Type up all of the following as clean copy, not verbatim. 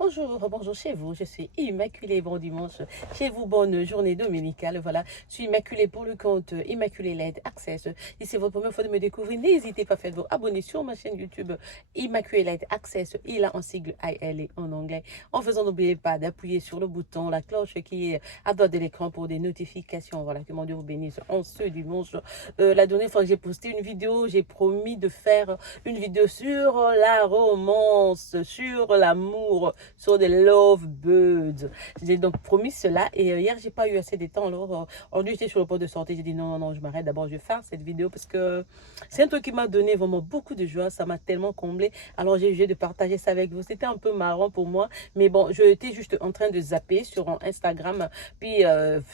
Bonjour, bonjour chez vous, je suis Immaculée, bon dimanche chez vous, bonne journée dominicale, voilà, je suis Immaculée pour le compte Immaculée LED Access. Si c'est votre première fois de me découvrir, n'hésitez pas à faire vous abonner sur ma chaîne YouTube Immaculée LED Access, il a en sigle IL et en anglais. En faisant, n'oubliez pas d'appuyer sur le bouton, la cloche qui est à droite de l'écran pour des notifications, voilà, que mon Dieu vous bénisse en ce dimanche. La dernière fois que j'ai posté une vidéo, j'ai promis de faire une vidéo sur la romance, sur l'amour, sur des lovebirds. J'ai donc promis cela et hier, j'ai pas eu assez de temps. Alors, aujourd'hui, j'étais sur le point de sortir. J'ai dit non, je m'arrête. D'abord, je vais faire cette vidéo parce que c'est un truc qui m'a donné vraiment beaucoup de joie. Ça m'a tellement comblé. Alors, j'ai eu de partager ça avec vous. C'était un peu marrant pour moi. Mais bon, je étais juste en train de zapper sur Instagram. Puis,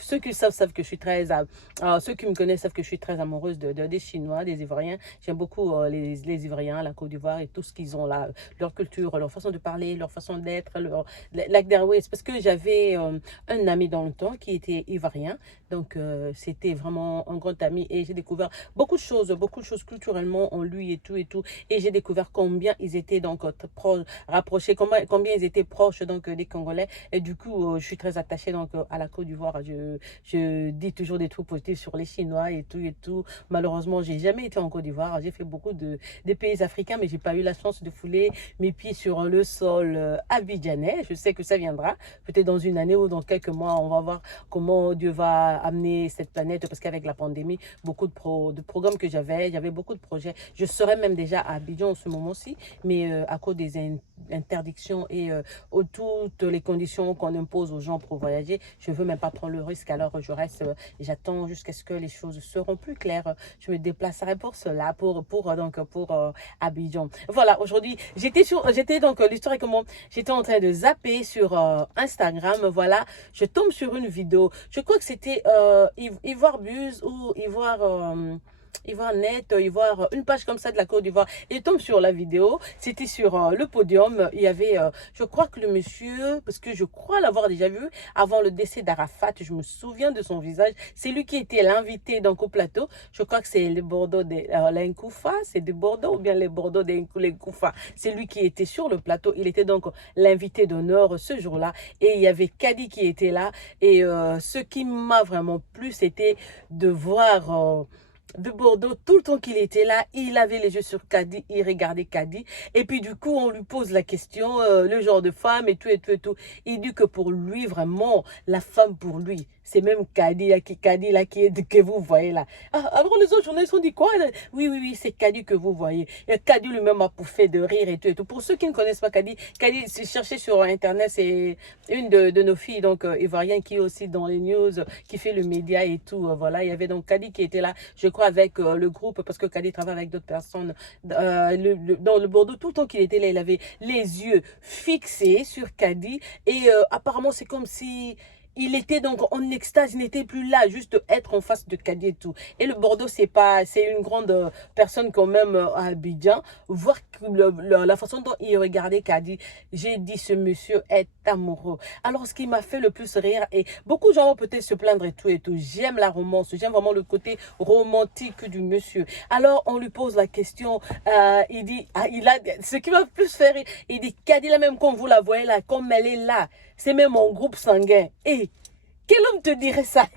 ceux qui savent que je suis très... ceux qui me connaissent savent que je suis très amoureuse des Chinois, des Ivoiriens. J'aime beaucoup les Ivoiriens, la Côte d'Ivoire et tout ce qu'ils ont là. Leur culture, leur façon de parler, leur façon d'être, like their ways. Parce que j'avais un ami dans le temps qui était ivoirien. Donc, c'était vraiment un grand ami. Et j'ai découvert beaucoup de choses culturellement en lui et tout et tout. Et j'ai découvert combien ils étaient donc rapprochés, combien ils étaient proches donc des Congolais. Et du coup, je suis très attachée donc à la Côte d'Ivoire. Je dis toujours des trucs positifs sur les Chinois et tout et tout. Malheureusement, j'ai jamais été en Côte d'Ivoire. J'ai fait beaucoup des pays africains, mais j'ai pas eu la chance de fouler mes pieds sur le sol abidjanais. Je sais que ça viendra, peut-être dans une année ou dans quelques mois. On va voir comment Dieu va amener cette planète, parce qu'avec la pandémie, beaucoup de programmes que j'avais beaucoup de projets. Je serais même déjà à Abidjan en ce moment-ci, mais à cause des interdictions et toutes les conditions qu'on impose aux gens pour voyager, je ne veux même pas prendre le risque. Alors je reste, j'attends jusqu'à ce que les choses seront plus claires. Je me déplacerai pour cela, pour Abidjan. Voilà, aujourd'hui, j'étais donc, l'histoire est comment j'étais en train de zapper sur Instagram. Voilà, je tombe sur une vidéo. Je crois que c'était Ivoire Buzz ou Ivoire Net, Ivoire, une page comme ça de la Côte d'Ivoire. Et je tombe sur la vidéo. C'était sur le podium. Il y avait, je crois que le monsieur, parce que je crois l'avoir déjà vu avant le décès d'Arafat, je me souviens de son visage. C'est lui qui était l'invité donc au plateau. Je crois que c'est les Bordeaux de l'Inkoufa, c'est de Bordeaux ou bien les Bordeaux de l'Inkoufa. C'est lui qui était sur le plateau. Il était donc l'invité d'honneur ce jour-là. Et il y avait Kadi qui était là. Et ce qui m'a vraiment plu, c'était de voir de Bordeaux, tout le temps qu'il était là, il avait les yeux sur Kadi, il regardait Kadi. Et puis du coup, on lui pose la question, le genre de femme et tout et tout et tout. Il dit que pour lui, vraiment, la femme pour lui, c'est même Kadi là, que vous voyez là. Ah, alors les autres journalistes ont dit quoi? Oui, c'est Kadi que vous voyez. Et Kadi lui-même a pouffé de rire et tout et tout. Pour ceux qui ne connaissent pas Kadi, c'est cherché sur Internet, c'est une de nos filles, donc ivoirienne, qui est aussi dans les news, qui fait le média et tout. Voilà, il y avait donc Kadi qui était là, je crois, avec le groupe, parce que Kadi travaille avec d'autres personnes dans le Bordeaux. Tout le temps qu'il était là, il avait les yeux fixés sur Kadi. Et apparemment, c'est comme si il était donc en extase, il n'était plus là, juste être en face de Kadi et tout. Et le Bordeaux, c'est une grande personne quand même à Abidjan. Voir la façon dont il regardait Kadi, j'ai dit, ce monsieur est amoureux. Alors, ce qui m'a fait le plus rire, et beaucoup de gens vont peut-être se plaindre et tout et tout. J'aime la romance, j'aime vraiment le côté romantique du monsieur. Alors, on lui pose la question, il dit, ce qui m'a plus fait rire, il dit, Kadi, là même, comme vous la voyez là, comme elle est là, c'est même mon groupe sanguin. Et quel homme te dirait ça?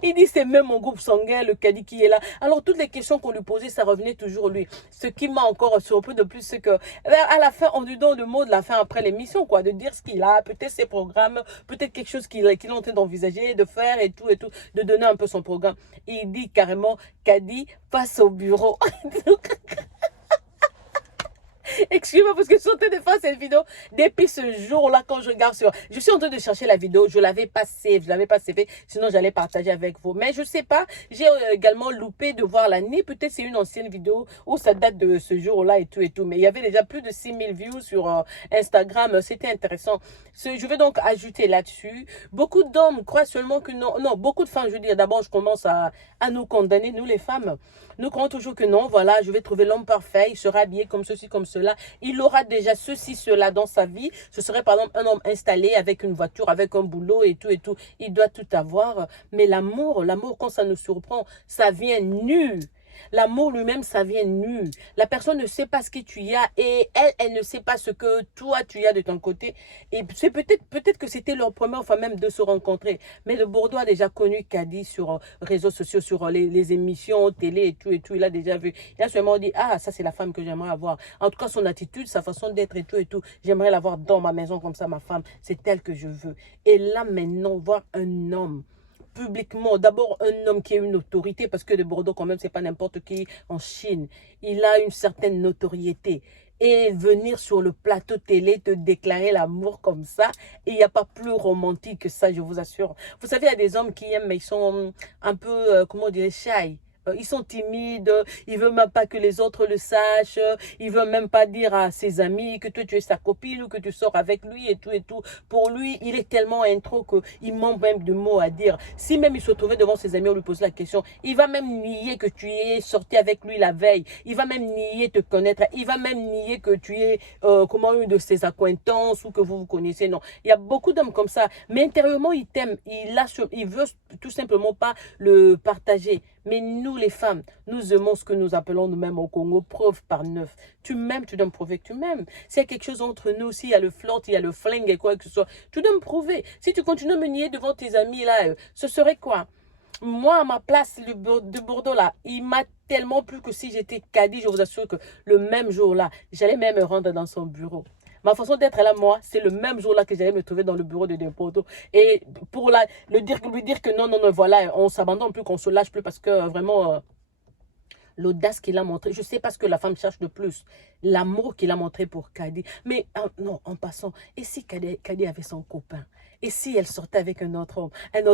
Il dit, c'est même mon groupe sanguin, le Kadi qui est là. Alors, toutes les questions qu'on lui posait, ça revenait toujours lui. Ce qui m'a encore surpris de plus, c'est que, à la fin, on lui donne le mot de la fin après l'émission, quoi, de dire ce qu'il a, peut-être ses programmes, peut-être quelque chose qu'il est en train d'envisager, de faire et tout, de donner un peu son programme. Et il dit carrément, Kadi, passe au bureau. Excuse-moi parce que je suis en train de faire cette vidéo depuis ce jour-là quand je regarde sur... Je suis en train de chercher la vidéo, je l'avais pas save, sinon j'allais partager avec vous. Mais je sais pas, j'ai également loupé de voir l'année, peut-être c'est une ancienne vidéo où ça date de ce jour-là et tout et tout. Mais il y avait déjà plus de 6000 views sur Instagram, c'était intéressant. Je vais donc ajouter là-dessus, beaucoup d'hommes croient seulement que non, beaucoup de femmes, je veux dire, d'abord je commence à nous condamner, nous les femmes. Nous croyons toujours que non, voilà, je vais trouver l'homme parfait, il sera habillé comme ceci, comme cela. Il aura déjà ceci, cela dans sa vie. Ce serait par exemple un homme installé avec une voiture, avec un boulot et tout et tout. Il doit tout avoir. Mais l'amour quand ça nous surprend, ça vient nu. L'amour lui-même, ça vient nu. La personne ne sait pas ce que tu as et elle ne sait pas ce que toi, tu as de ton côté. Et c'est peut-être que c'était leur première fois même de se rencontrer. Mais le Bordeaux a déjà connu Kadi sur réseaux sociaux, sur les émissions, télé et tout et tout. Il a déjà vu. Il a seulement dit, ah, ça c'est la femme que j'aimerais avoir. En tout cas, son attitude, sa façon d'être et tout et tout. J'aimerais l'avoir dans ma maison comme ça, ma femme. C'est elle que je veux. Et là, maintenant, voir un homme publiquement, d'abord un homme qui a une autorité, parce que de Bordeaux quand même, c'est pas n'importe qui en Chine. Il a une certaine notoriété. Et venir sur le plateau télé, te déclarer l'amour comme ça, et il n'y a pas plus romantique que ça, je vous assure. Vous savez, il y a des hommes qui aiment, mais ils sont un peu, comment dire, shy. Ils sont timides, ils veulent même pas que les autres le sachent, ils veulent même pas dire à ses amis que toi tu es sa copine ou que tu sors avec lui et tout et tout. Pour lui, il est tellement intro qu'il manque même de mots à dire. Si même il se trouvait devant ses amis, on lui pose la question, il va même nier que tu es sorti avec lui la veille, il va même nier te connaître, il va même nier que tu es comment une de ses acquaintances ou que vous vous connaissez. Non, il y a beaucoup d'hommes comme ça, mais intérieurement il t'aime, il veut tout simplement pas le partager. Mais nous, les femmes, nous aimons ce que nous appelons nous-mêmes au Congo, preuve par neuf. Tu m'aimes, tu dois me prouver que tu m'aimes. S'il y a quelque chose entre nous, s'il y a le flirt, il y a le flingue et quoi que ce soit, tu dois me prouver. Si tu continues à me nier devant tes amis, là, ce serait quoi? Moi, à ma place de Bordeaux, là, il m'a tellement plu que si j'étais Kadi, je vous assure que le même jour-là, j'allais même me rendre dans son bureau. Ma façon d'être là, moi, c'est le même jour-là que j'allais me trouver dans le bureau de Deporto. Et pour lui dire que non, non, non, voilà, on s'abandonne plus, qu'on se lâche plus parce que vraiment, l'audace qu'il a montré, je sais pas ce que la femme cherche de plus, l'amour qu'il a montré pour Kadi. Mais non, en passant, et si Kadi avait son copain? Et si elle sortait avec un autre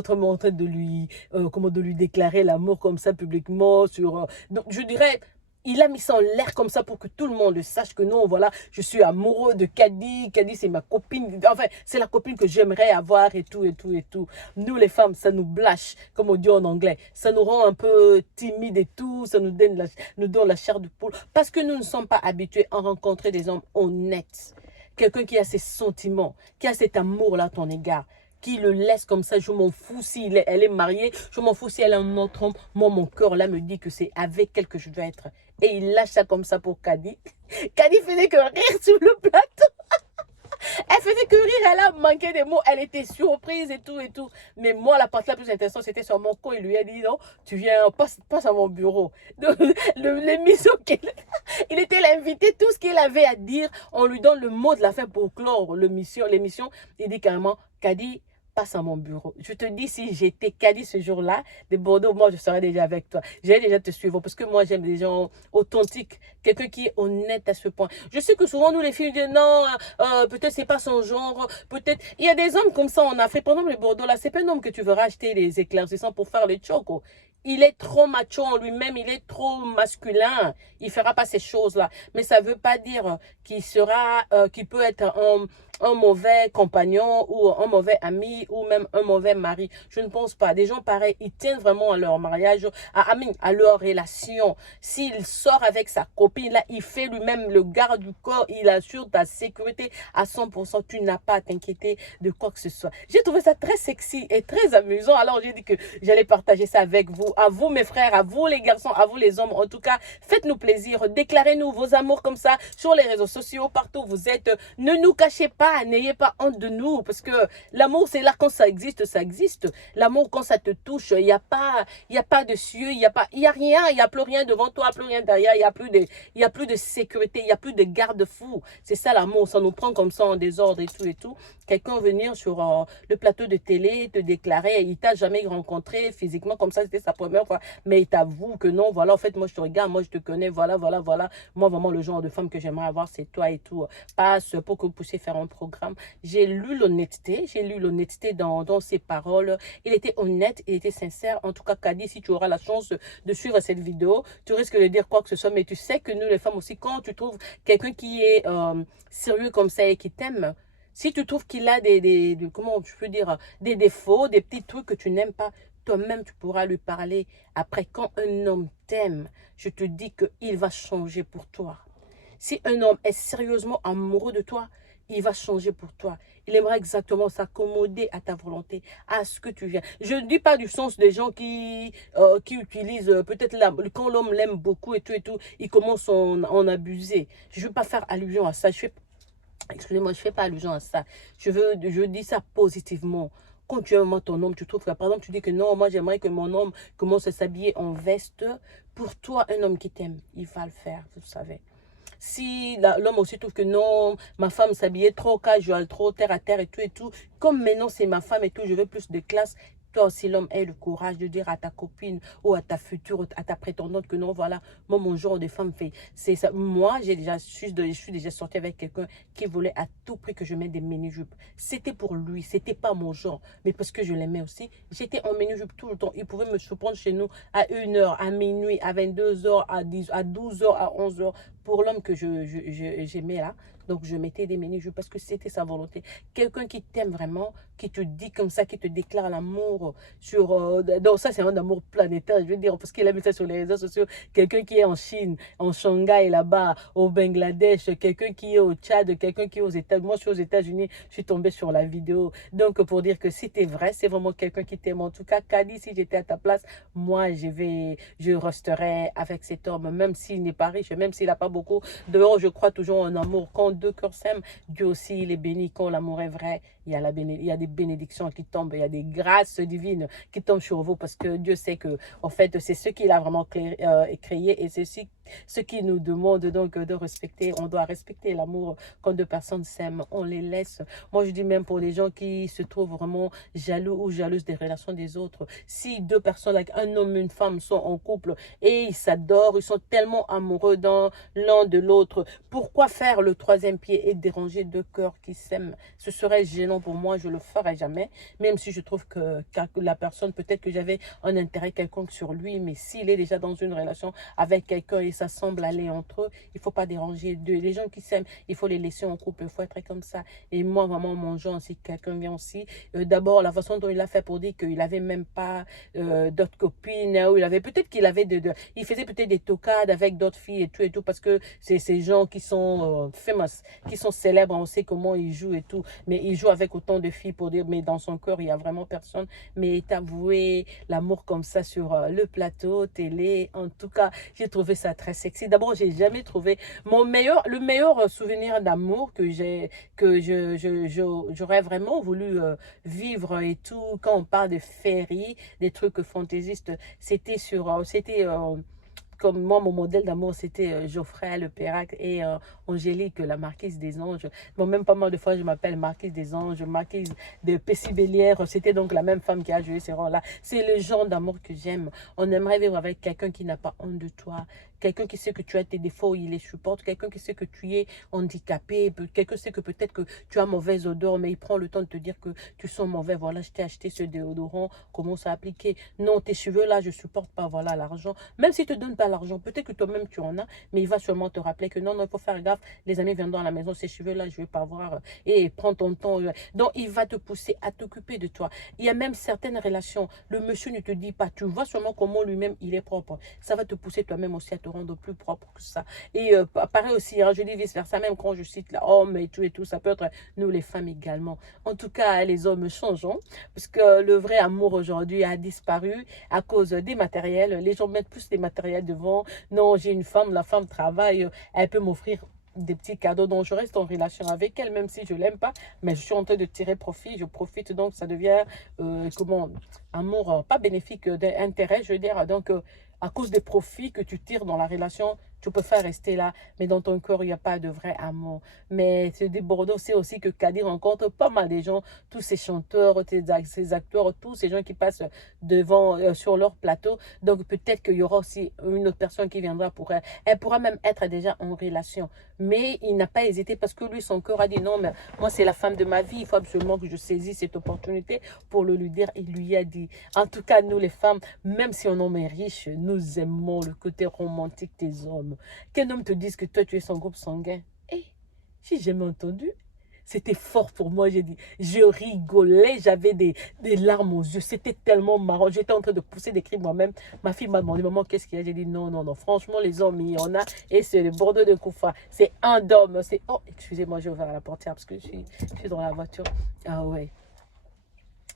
homme en train de lui, comment de lui déclarer l'amour comme ça publiquement sur, donc je dirais, il a mis ça en l'air comme ça pour que tout le monde sache que non, voilà, je suis amoureux de Kadi. Kadi, c'est ma copine. Enfin, c'est la copine que j'aimerais avoir et tout, et tout, et tout. Nous, les femmes, ça nous blash, comme on dit en anglais. Ça nous rend un peu timides et tout. Ça nous donne la chair de poule. Parce que nous ne sommes pas habitués à rencontrer des hommes honnêtes. Quelqu'un qui a ses sentiments, qui a cet amour-là à ton égard, qui le laisse comme ça, je m'en fous si elle est mariée, je m'en fous si elle a un autre homme. Moi, mon cœur là me dit que c'est avec elle que je dois être. Et il lâche ça comme ça pour Kadi. Kadi faisait que rire sur le plateau. Elle faisait que rire, elle a manqué des mots, elle était surprise et tout et tout. Mais moi, la partie la plus intéressante, c'était sur mon co. Il lui a dit, non, tu viens, passe à mon bureau. L'émission il était l'invité, tout ce qu'il avait à dire, on lui donne le mot de la fin pour clore l'émission. Il dit carrément, Kadi, passe à mon bureau. Je te dis, si j'étais Kadi ce jour-là, de Bordeaux, moi, je serais déjà avec toi. J'allais déjà te suivre parce que moi, j'aime des gens authentiques. Quelqu'un qui est honnête à ce point. Je sais que souvent, nous, les filles, disent non, peut-être c'est pas son genre, peut-être. Il y a des hommes comme ça en Afrique. Pendant le Bordeaux, là, c'est pas un homme que tu veux racheter les éclaircissants pour faire les chocos. Il est trop macho en lui-même, il est trop masculin. Il fera pas ces choses-là. Mais ça veut pas dire qu'il peut être un mauvais compagnon ou un mauvais ami ou même un mauvais mari. Je ne pense pas. Des gens pareils, ils tiennent vraiment à leur mariage, à leur relation. S'il sort avec sa copine, là, il fait lui-même le garde du corps, il assure ta sécurité à 100%. Tu n'as pas à t'inquiéter de quoi que ce soit. J'ai trouvé ça très sexy et très amusant. Alors, j'ai dit que j'allais partager ça avec vous. À vous, mes frères, à vous, les garçons, à vous, les hommes. En tout cas, faites-nous plaisir. Déclarez-nous vos amours comme ça sur les réseaux sociaux, partout où vous êtes. Ne nous cachez pas, n'ayez pas honte de nous. Parce que l'amour, c'est là quand ça existe, ça existe. L'amour, quand ça te touche, il n'y a pas de cieux, il y a rien, il n'y a plus rien devant toi, plus rien derrière, il n'y a plus de sécurité, il n'y a plus de garde-fou. C'est ça l'amour, ça nous prend comme ça en désordre et tout et tout. Quelqu'un venir sur le plateau de télé, te déclarer, il t'a jamais rencontré physiquement comme ça, c'était sa première fois, mais il t'avoue que non, voilà, en fait, moi je te regarde, moi je te connais, voilà, voilà, voilà. Moi, vraiment, le genre de femme que j'aimerais avoir, c'est toi et tout. Passe pour que vous puissiez faire un programme. J'ai lu l'honnêteté dans ses paroles. Il était honnête, il était sincère. En tout cas, Kadi, si tu auras la chance de suivre cette vidéo, tu risques de dire quoi que ce soit, mais tu sais que nous, les femmes aussi, quand tu trouves quelqu'un qui est sérieux comme ça et qui t'aime, si tu trouves qu'il a comment je peux dire, des défauts, des petits trucs que tu n'aimes pas, toi-même, tu pourras lui parler. Après, quand un homme t'aime, je te dis qu'il va changer pour toi. Si un homme est sérieusement amoureux de toi, il va changer pour toi. Il aimerait exactement s'accommoder à ta volonté, à ce que tu viens. Je ne dis pas du sens des gens qui utilisent peut-être quand l'homme l'aime beaucoup et tout, il commence à en abuser. Je ne veux pas faire allusion à ça. Excusez-moi, je ne fais pas allusion à ça. Je dis ça positivement. Quand tu aimes ton homme, tu trouves que, par exemple, tu dis que non, moi j'aimerais que mon homme commence à s'habiller en veste. Pour toi, un homme qui t'aime, il va le faire, vous savez. Si l'homme aussi trouve que non, ma femme s'habillait trop casual, trop terre à terre et tout, comme maintenant c'est ma femme et tout, je veux plus de classe. Toi aussi, l'homme ait le courage de dire à ta copine ou à ta future, à ta prétendante que non, voilà, moi, mon genre de femme fait. C'est ça. Moi, je suis déjà sortie avec quelqu'un qui voulait à tout prix que je mette des mini-jupes. C'était pour lui, c'était pas mon genre. Mais parce que je l'aimais aussi, j'étais en mini-jupe tout le temps. Il pouvait me surprendre chez nous à 1 heure, à minuit, à 22 heures, à 12 heures, à 11 heures pour l'homme que j'aimais là. Donc, je mettais des mini-jupes parce que c'était sa volonté. Quelqu'un qui t'aime vraiment, qui te dit comme ça, qui te déclare l'amour sur... donc, ça, c'est un amour planétaire, je veux dire, parce qu'il a mis ça sur les réseaux sociaux. Quelqu'un qui est en Chine, en Shanghai, là-bas, au Bangladesh, quelqu'un qui est au Tchad, quelqu'un qui est aux États-Unis. Moi, je suis aux États-Unis, je suis tombée sur la vidéo. Donc, pour dire que c'était vrai, c'est vraiment quelqu'un qui t'aime. En tout cas, Kadi, si j'étais à ta place, moi, je resterais avec cet homme, même s'il n'est pas riche, même s'il n'a pas beaucoup. Dehors, je crois toujours en amour. Quand deux cœurs s'aiment, Dieu aussi, il est béni. Quand l'amour est vrai, il y a des bénédictions qui tombent, il y a des grâces divines qui tombent sur vous parce que Dieu sait que, en fait, c'est ce qu'il a vraiment créé et c'est ce qui nous demande donc de respecter. On doit respecter l'amour quand deux personnes s'aiment. On les laisse. Moi, je dis même pour les gens qui se trouvent vraiment jaloux ou jalouses des relations des autres. Si deux personnes, like un homme et une femme, sont en couple et ils s'adorent, ils sont tellement amoureux l'un de l'autre, pourquoi faire le troisième pied et déranger deux cœurs qui s'aiment? Ce serait gênant pour moi, je le ferai jamais, même si je trouve que la personne, peut-être que j'avais un intérêt quelconque sur lui, mais s'il est déjà dans une relation avec quelqu'un et ça semble aller entre eux, il faut pas déranger deux. Les gens qui s'aiment, il faut les laisser en couple, il faut être comme ça. Et moi, vraiment, mon genre, si quelqu'un vient aussi, d'abord, la façon dont il a fait pour dire qu'il avait même pas d'autres copines, ou il avait peut-être qu'il avait il faisait peut-être des tocades avec d'autres filles et tout, parce que c'est ces gens qui sont famous, qui sont célèbres, on sait comment ils jouent et tout, mais il joue avec autant de filles pour dire, mais dans son cœur, il y a vraiment personne, mais t'avouer l'amour comme ça sur le plateau, télé, en tout cas, j'ai trouvé ça très sexy. D'abord, j'ai jamais trouvé le meilleur souvenir d'amour j'aurais vraiment voulu vivre et tout, quand on parle de féerie, des trucs fantaisistes, comme moi, mon modèle d'amour, c'était Geoffrey Le Perrac et Angélique, la marquise des anges. Bon, même pas mal de fois, je m'appelle marquise des anges, marquise de Pessibélière. C'était donc la même femme qui a joué ces rôles-là. C'est le genre d'amour que j'aime. On aimerait vivre avec quelqu'un qui n'a pas honte de toi. Quelqu'un qui sait que tu as tes défauts, il les supporte. Quelqu'un qui sait que tu es handicapé. Quelqu'un qui sait que peut-être que tu as mauvaise odeur, mais il prend le temps de te dire que tu sens mauvais. Voilà, je t'ai acheté ce déodorant. Commence à appliquer. Non, tes cheveux là, je supporte pas. Voilà, l'argent. Même s'il te donne pas l'argent, peut-être que toi-même tu en as, mais il va sûrement te rappeler que non, il faut faire gaffe. Les amis viendront à la maison, ces cheveux là, je vais pas voir. Et prends ton temps. Donc, il va te pousser à t'occuper de toi. Il y a même certaines relations. Le monsieur ne te dit pas. Tu vois sûrement comment lui-même il est propre. Ça va te pousser toi-même aussi à te rendre plus propre que ça. Et pareil aussi, hein, je dis vice-versa, même quand je cite l'homme et tout, ça peut être nous les femmes également. En tout cas, les hommes changent, hein, parce que le vrai amour aujourd'hui a disparu à cause des matériels. Les gens mettent plus des matériels devant. Non, j'ai une femme, la femme travaille, elle peut m'offrir des petits cadeaux, donc je reste en relation avec elle, même si je l'aime pas, mais je suis en train de tirer profit, je profite, donc ça devient, amour pas bénéfique, d'intérêt, je veux dire, donc à cause des profits que tu tires dans la relation, tu peux faire rester là, mais dans ton cœur, il n'y a pas de vrai amour. Mais c'est des Bordeaux, c'est aussi que Kadi rencontre pas mal de gens, tous ces chanteurs, ces acteurs, tous ces gens qui passent devant, sur leur plateau. Donc peut-être qu'il y aura aussi une autre personne qui viendra pour elle. Elle pourra même être déjà en relation. Mais il n'a pas hésité parce que lui, son cœur a dit non, mais moi, c'est la femme de ma vie. Il faut absolument que je saisisse cette opportunité pour le lui dire. Il lui a dit. En tout cas, nous, les femmes, même si on homme est riche, nous aimons le côté romantique des hommes. Qu'un homme te dise que toi, tu es son groupe sanguin. Eh, j'ai jamais entendu. C'était fort pour moi, j'ai dit. Je rigolais, j'avais des larmes aux yeux. C'était tellement marrant. J'étais en train de pousser des cris moi-même. Ma fille m'a demandé, maman, qu'est-ce qu'il y a? J'ai dit, non, non, non. Franchement, les hommes, il y en a. Et c'est le Bordeaux de Koufa. C'est un d'homme. C'est... Oh, excusez-moi, j'ai ouvert la portière parce que je suis dans la voiture. Ah ouais.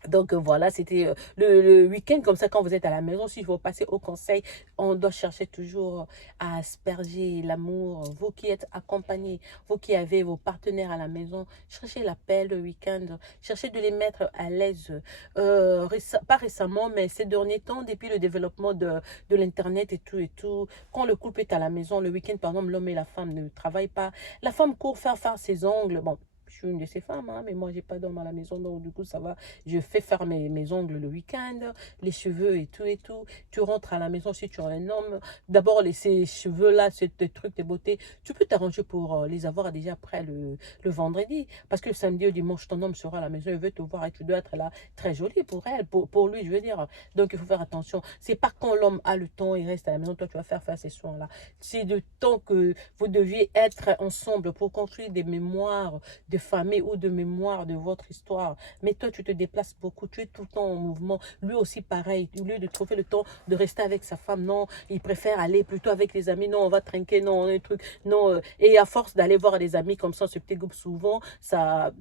Donc voilà, c'était le week-end comme ça quand vous êtes à la maison. Si vous passez au conseil, on doit chercher toujours à asperger l'amour. Vous qui êtes accompagnés, vous qui avez vos partenaires à la maison, cherchez la paix le week-end, cherchez de les mettre à l'aise. Pas récemment, mais ces derniers temps, depuis le développement de l'Internet et tout, quand le couple est à la maison, le week-end, par exemple, l'homme et la femme ne travaillent pas. La femme court faire ses ongles. Bon, je suis une de ces femmes, hein, mais moi, j'ai pas d'homme à la maison, donc du coup, ça va. Je fais faire mes ongles le week-end, les cheveux et tout et tout. Tu rentres à la maison si tu as un homme. D'abord, ces cheveux-là, ces trucs de beauté, tu peux t'arranger pour les avoir déjà prêts le vendredi. Parce que le samedi ou dimanche, ton homme sera à la maison, il veut te voir et tu dois être là très jolie pour elle, pour lui, je veux dire. Donc, il faut faire attention. C'est pas quand l'homme a le temps, il reste à la maison, toi, tu vas faire ces soins-là. C'est le temps que vous deviez être ensemble pour construire des mémoires de famille ou de mémoire de votre histoire. Mais toi, tu te déplaces beaucoup, tu es tout le temps en mouvement. Lui aussi, pareil. Au lieu de trouver le temps de rester avec sa femme, non, il préfère aller plutôt avec les amis. Non, on va trinquer, non, un truc. Non, et à force d'aller voir des amis comme ça, ce petit groupe, souvent, ça...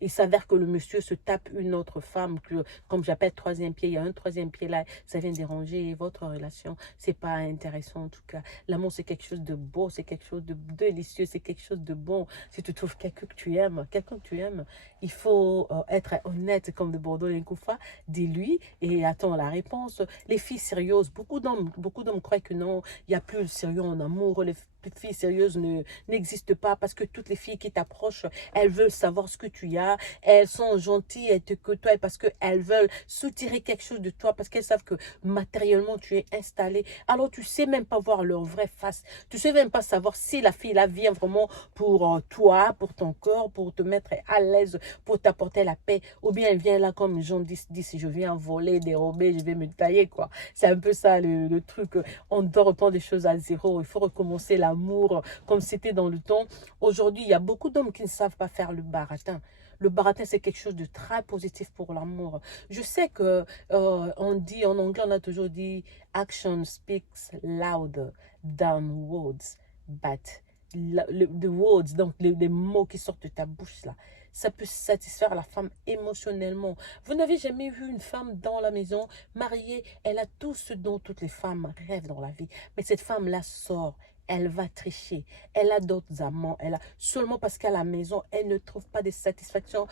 Il s'avère que le monsieur se tape une autre femme, que, comme j'appelle troisième pied, il y a un troisième pied là, ça vient déranger votre relation. C'est pas intéressant en tout cas. L'amour, c'est quelque chose de beau, c'est quelque chose de délicieux, c'est quelque chose de bon. Si tu trouves quelqu'un que tu aimes, il faut être honnête comme de Bordeaux et Koufa, dis-lui et attends la réponse. Les filles sérieuses, beaucoup d'hommes croient que non, il n'y a plus de sérieux en amour, les filles sérieuses n'existent pas parce que toutes les filles qui t'approchent, elles veulent savoir ce que tu as, elles sont gentilles, elles te côtoient parce qu'elles veulent soutirer quelque chose de toi, parce qu'elles savent que matériellement tu es installé. Alors tu sais même pas voir leur vraie face, tu sais même pas savoir si la fille là vient vraiment pour toi, pour ton corps, pour te mettre à l'aise, pour t'apporter la paix, ou bien elle vient là comme Jean 10, je viens voler, dérober, je vais me tailler quoi. C'est un peu ça le truc. On doit reprendre des choses à zéro, il faut recommencer l'amour comme c'était dans le temps. Aujourd'hui, il y a beaucoup d'hommes qui ne savent pas faire le baratin. Le baratin, c'est quelque chose de très positif pour l'amour. Je sais que on dit, en anglais, on a toujours dit action speaks louder than words, but the words, donc les mots qui sortent de ta bouche là, ça peut satisfaire la femme émotionnellement. Vous n'avez jamais vu une femme dans la maison, mariée, elle a tout ce dont toutes les femmes rêvent dans la vie. Mais cette femme-là sort, elle va tricher, elle a d'autres amants, elle a seulement parce qu'à la maison, elle ne trouve pas de satisfaction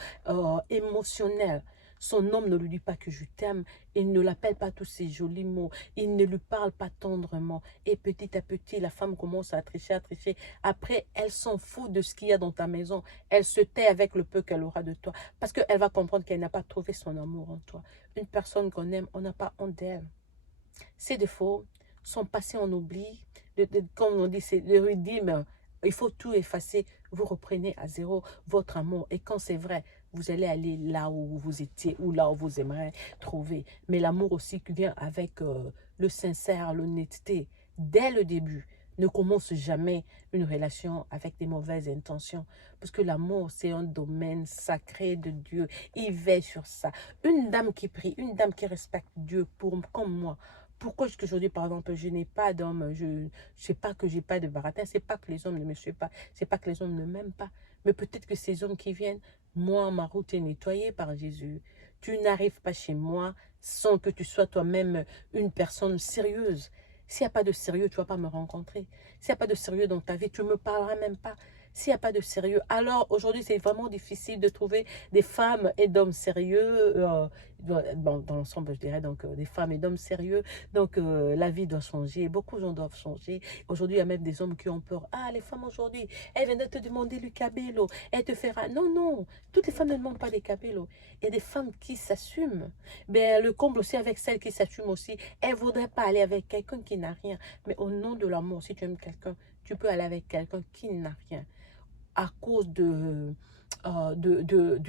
émotionnelle. Son homme ne lui dit pas que je t'aime, il ne l'appelle pas tous ces jolis mots, il ne lui parle pas tendrement. Et petit à petit, la femme commence à tricher, à tricher. Après, elle s'en fout de ce qu'il y a dans ta maison. Elle se tait avec le peu qu'elle aura de toi. Parce qu'elle va comprendre qu'elle n'a pas trouvé son amour en toi. Une personne qu'on aime, on n'a pas honte d'elle. Ses défauts, son passé, on oublie. Comme on dit, c'est le redeem. Il faut tout effacer. Vous reprenez à zéro votre amour. Et quand c'est vrai, vous allez aller là où vous étiez ou là où vous aimeriez trouver. Mais l'amour aussi qui vient avec le sincère, l'honnêteté. Dès le début, ne commence jamais une relation avec des mauvaises intentions. Parce que l'amour, c'est un domaine sacré de Dieu. Il veille sur ça. Une dame qui prie, une dame qui respecte Dieu comme moi. Pourquoi est-ce qu'aujourd'hui, par exemple, je n'ai pas d'homme, je ne sais pas que j'ai pas de baratin, c'est pas que les hommes ne me suivent pas, c'est pas que les hommes ne m'aiment pas, mais peut-être que ces hommes qui viennent, moi, ma route est nettoyée par Jésus. Tu n'arrives pas chez moi sans que tu sois toi-même une personne sérieuse. S'il n'y a pas de sérieux, tu ne vas pas me rencontrer. S'il n'y a pas de sérieux dans ta vie, tu ne me parleras même pas. S'il n'y a pas de sérieux, alors aujourd'hui, c'est vraiment difficile de trouver des femmes et d'hommes sérieux, dans l'ensemble, je dirais, donc des femmes et d'hommes sérieux. Donc, la vie doit changer, beaucoup de gens doivent changer. Aujourd'hui, il y a même des hommes qui ont peur. Ah, les femmes aujourd'hui, elles viennent de te demander le cabello, elles te feront... Non, non, toutes les femmes ne demandent pas des cabello. Il y a des femmes qui s'assument. Mais le comble aussi avec celles qui s'assument aussi, elles ne voudraient pas aller avec quelqu'un qui n'a rien. Mais au nom de l'amour, si tu aimes quelqu'un, tu peux aller avec quelqu'un qui n'a rien. À cause du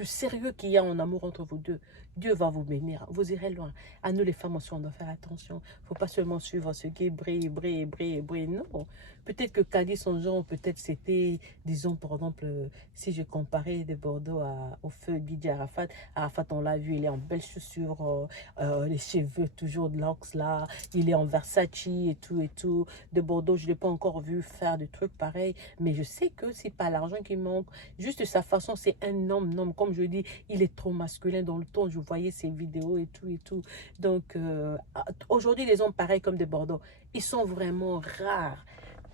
sérieux qu'il y a en amour entre vous deux. Dieu va vous bénir, vous irez loin. À nous les femmes aussi, on doit faire attention. Il ne faut pas seulement suivre ce qui brille, brille, brille, brille. Non, Peut-être que Cadiz, son genre, peut-être c'était, disons, par exemple, si je comparais de Bordeaux au feu DJ Arafat, Arafat, on l'a vu, il est en belles chaussures, les cheveux toujours de l'ox là, il est en Versace et tout et tout. De Bordeaux, je ne l'ai pas encore vu faire des trucs pareils, mais je sais que c'est pas l'argent qui manque, juste sa façon, c'est un homme, comme je dis, il est trop masculin dans le temps, je voyais ses vidéos et tout et tout. Donc, aujourd'hui, les hommes pareils comme de Bordeaux, ils sont vraiment rares,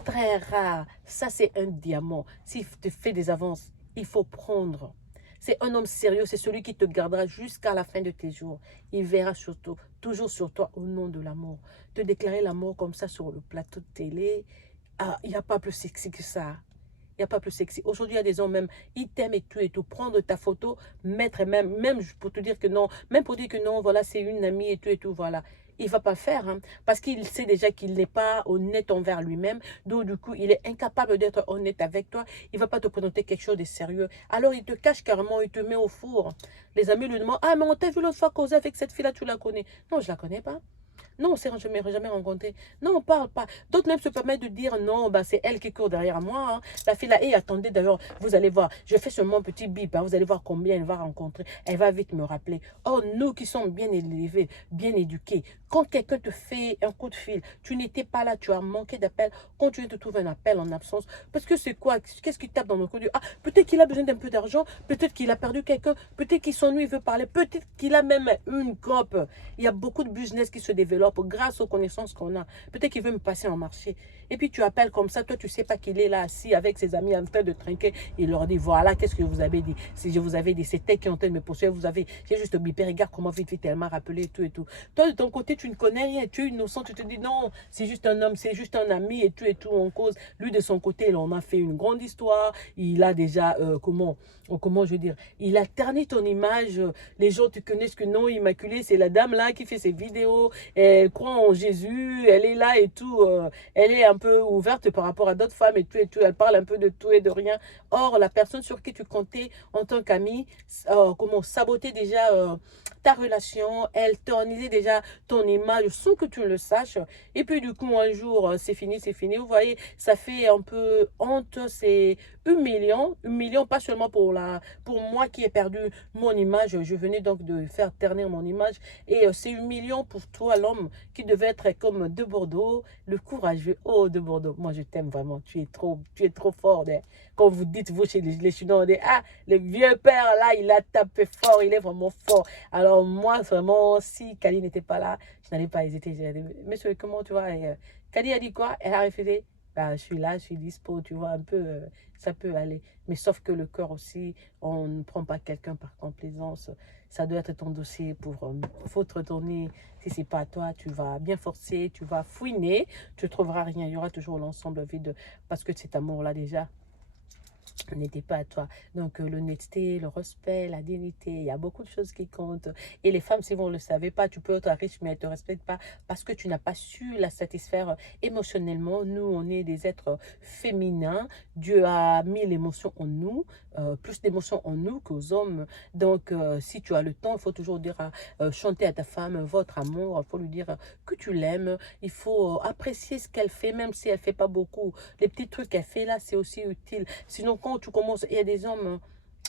très rares. Ça, c'est un diamant. S'il te fait des avances, il faut prendre. C'est un homme sérieux, c'est celui qui te gardera jusqu'à la fin de tes jours. Il verra surtout, toujours sur toi au nom de l'amour. Te déclarer l'amour comme ça sur le plateau de télé, il n'y a pas plus sexy que ça. Il n'y a pas plus sexy. Aujourd'hui, il y a des hommes même, ils t'aiment et tout et tout. Prendre ta photo, mettre même pour te dire que non, même pour dire que non, voilà, c'est une amie et tout, voilà. Il ne va pas le faire, hein, parce qu'il sait déjà qu'il n'est pas honnête envers lui-même. Donc, du coup, il est incapable d'être honnête avec toi. Il ne va pas te présenter quelque chose de sérieux. Alors, il te cache carrément, il te met au four. Les amis lui demandent, ah, mais on t'a vu l'autre fois causer avec cette fille-là, tu la connais? Non, je ne la connais pas. Non, on ne s'est jamais rencontré. Non, on ne parle pas. D'autres même se permettent de dire non, bah, c'est elle qui court derrière moi, hein. La fille là, et attendez d'ailleurs, vous allez voir, je fais seulement un petit bip, hein, vous allez voir combien elle va rencontrer. Elle va vite me rappeler. Oh, nous qui sommes bien élevés, bien éduqués, quand quelqu'un te fait un coup de fil, tu n'étais pas là, tu as manqué d'appel, quand tu viens de trouver un appel en absence, parce que c'est quoi? Qu'est-ce qui tape dans le cou? Ah, peut-être qu'il a besoin d'un peu d'argent, peut-être qu'il a perdu quelqu'un, peut-être qu'il s'ennuie, il veut parler, peut-être qu'il a même une cope. Il y a beaucoup de business qui se développent grâce aux connaissances qu'on a. Peut-être qu'il veut me passer en marché. Et puis tu appelles comme ça, toi tu sais pas qu'il est là assis avec ses amis en train de trinquer. Il leur dit voilà, qu'est-ce que vous avez dit? Si je vous avais dit, c'était qui est en train de me poursuivre, j'ai juste bipé, regarde comment vite elle m'a rappelé et tout et tout. Toi de ton côté, tu ne connais rien, tu es innocent, tu te dis non, c'est juste un homme, c'est juste un ami et tout en cause. Lui de son côté, il en a fait une grande histoire. Il a déjà, comment je veux dire, il a terni ton image. Les gens te connaissent que non, Immaculée, c'est la dame là qui fait ses vidéos. Elle croit en Jésus, elle est là et tout. Elle est un peu ouverte par rapport à d'autres femmes et tout. Elle parle un peu de tout et de rien. Or, la personne sur qui tu comptais en tant qu'ami, comment saboter déjà ta relation, elle ternisait déjà ton image sans que tu le saches. Et puis du coup, un jour, c'est fini, c'est fini. Vous voyez, ça fait un peu honte, c'est humiliant, pas seulement pour moi qui ai perdu mon image. Je venais donc de faire ternir mon image. Et c'est humiliant pour toi, l'homme qui devait être comme de Bordeaux, le courageux. Oh, de Bordeaux, moi je t'aime vraiment. Tu es trop fort. Hein. Quand vous dites, vous, chez les Chinois, on dit, ah, le vieux père là, il a tapé fort, il est vraiment fort. Alors moi, vraiment, si Kali n'était pas là, je n'allais pas hésiter. Monsieur, comment tu vois? Kali a dit quoi? Elle a refusé. Bah, je suis là, je suis dispo, tu vois, un peu, ça peut aller. Mais sauf que le cœur aussi, on ne prend pas quelqu'un par complaisance. Ça doit être ton dossier faut te retourner. Si c'est pas à toi, tu vas bien forcer, tu vas fouiner, tu ne trouveras rien. Il y aura toujours l'ensemble vide parce que cet amour-là déjà n'était pas à toi. Donc, l'honnêteté, le respect, la dignité, il y a beaucoup de choses qui comptent. Et les femmes, si vous ne le savez pas, tu peux être riche, mais elles ne te respectent pas parce que tu n'as pas su la satisfaire émotionnellement. Nous, on est des êtres féminins. Dieu a mis l'émotion en nous, plus d'émotions en nous qu'aux hommes. Donc, si tu as le temps, il faut toujours dire, chanter à ta femme votre amour. Il faut lui dire que tu l'aimes. Il faut apprécier ce qu'elle fait, même si elle ne fait pas beaucoup. Les petits trucs qu'elle fait là, c'est aussi utile. Sinon, quand tu commences, il y a des hommes,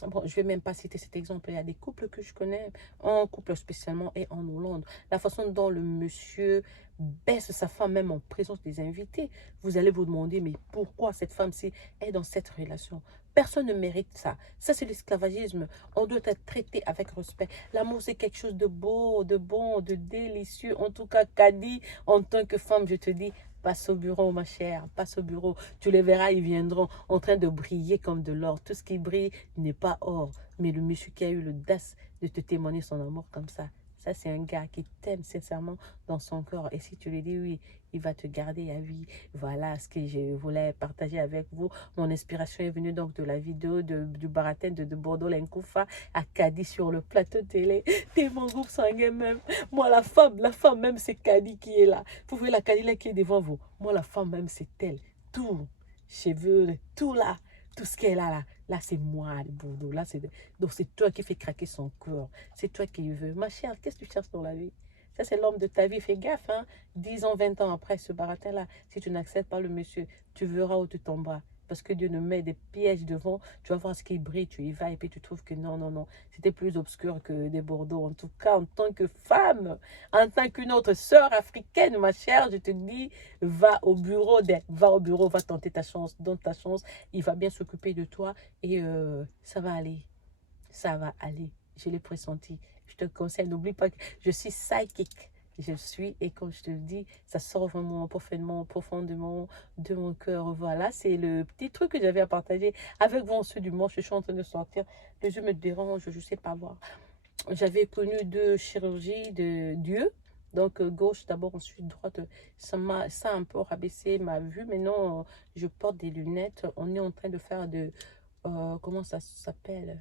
bon, je ne vais même pas citer cet exemple, il y a des couples que je connais, un couple spécialement et en Hollande, la façon dont le monsieur baisse sa femme même en présence des invités, vous allez vous demander, mais pourquoi cette femme-ci est dans cette relation? Personne ne mérite ça. Ça, c'est l'esclavagisme. On doit être traité avec respect. L'amour, c'est quelque chose de beau, de bon, de délicieux. En tout cas, Kadi, en tant que femme, je te dis, passe au bureau, ma chère, passe au bureau. Tu les verras, ils viendront en train de briller comme de l'or. Tout ce qui brille n'est pas or. Mais le monsieur qui a eu l'audace de te témoigner son amour comme ça c'est un gars qui t'aime sincèrement dans son corps. Et si tu lui dis oui, il va te garder à vie. Voilà ce que je voulais partager avec vous. Mon inspiration est venue donc de la vidéo du baratin de Bordeaux Lenkoufa à Kadi sur le plateau télé. T'es mon groupe sanguin même. Moi, la femme même, c'est Kadi qui est là. Vous voyez la Kadi là qui est devant vous. Moi, la femme même, c'est elle. Tout. Cheveux, tout là. Tout ce qu'elle a là. Là, c'est moi, le Bordeaux. Donc, c'est toi qui fais craquer son cœur. C'est toi qui veux. Ma chère, qu'est-ce que tu cherches dans la vie? Ça, c'est l'homme de ta vie. Fais gaffe, hein. 10 ans, 20 ans après ce baratin-là, si tu n'acceptes pas le monsieur, tu verras où tu tomberas. Parce que Dieu nous met des pièges devant. Tu vas voir ce qui brille, tu y vas et puis tu trouves que non, non, non. C'était plus obscur que des Bordeaux. En tout cas, en tant que femme, en tant qu'une autre sœur africaine, ma chère, je te dis, va au bureau, va tenter ta chance, donne ta chance. Il va bien s'occuper de toi et ça va aller. Ça va aller. Je l'ai pressenti. Je te conseille, n'oublie pas que je suis psychique. Je suis, et comme je te le dis, ça sort vraiment profondément de mon cœur. Voilà, c'est le petit truc que j'avais à partager avec vous en ce dimanche. Je suis en train de sortir. Les yeux me dérangent, je ne sais pas voir. J'avais connu 2 chirurgies de Dieu. Donc, gauche d'abord, ensuite droite. Ça a un peu rabaissé ma vue. Maintenant, je porte des lunettes. On est en train de faire de... comment ça s'appelle?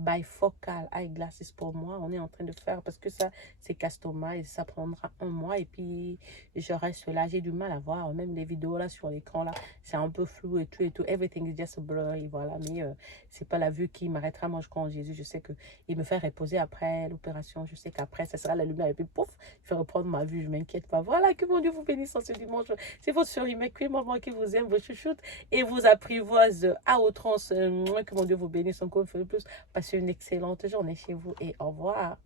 Bifocal eyeglasses pour moi. On est en train de faire parce que ça, c'est customisé. Ça prendra un mois et puis je reste là. J'ai du mal à voir. Même les vidéos là sur l'écran là, c'est un peu flou et tout et tout. Everything is just blurry. Voilà. Mais c'est pas la vue qui m'arrêtera. Moi, je crois en Jésus. Je sais que il me fait reposer après l'opération. Je sais qu'après, ça sera la lumière et puis pouf, je vais reprendre ma vue. Je m'inquiète pas. Voilà. Que mon Dieu vous bénisse en ce dimanche. C'est votre sœur Immaculée, maman qui vous aime, vous chouchoute et vous apprivoise à outrance. Que mon Dieu vous bénisse encore une fois de plus. Passez une excellente journée chez vous et au revoir.